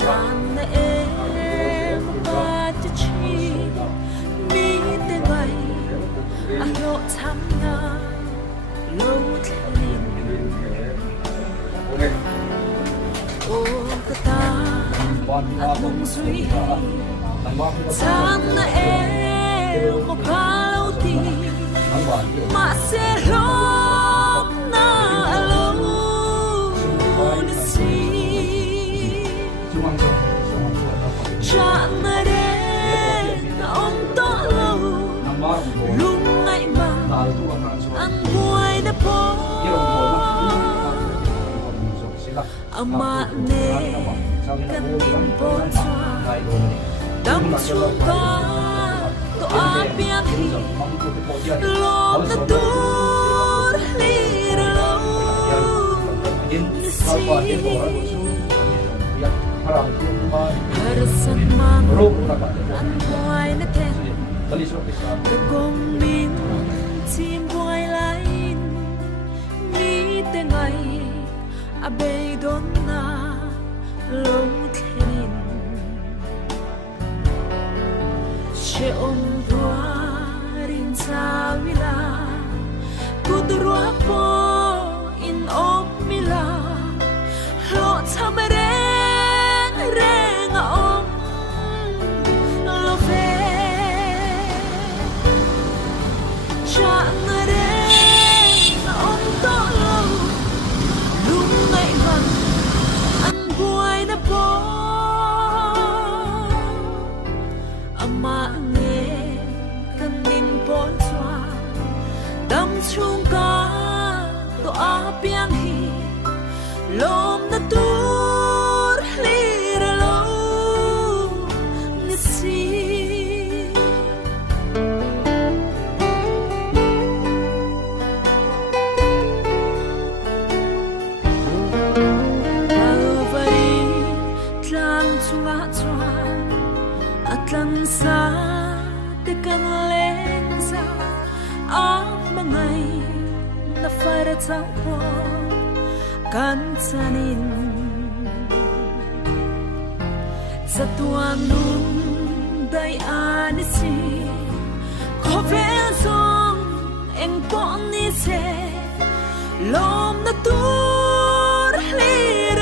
Chẳng em ba cho chi mi tên ngày anh lộ thăm na lâu thiên ô cái ta anh duy chẳng em một ba lâu thì mà sẽ lúc na lâu đi chẳng ai đến ôm to lâu lúc ngày mà anh vui đã bỏ ama ne kan din po sa dam chupa to apian hi lom na tur li lo harasan mang an boy na ten the gong min chim boy lain mi te ngai abe don na lâu thiên she om tua rin sa mila kudro po in op mila lo chamere reng om lo fe chanare om to lo lung ngày vàng anh vui na po ama nghe kan din po chua dam chung ka to apiang hi lom na tur li lo ni si atlan sa tekan lensa ang mangay na farat sa po kansanin sa tuang nung day anisi kovel song eng po ni se lom na tur li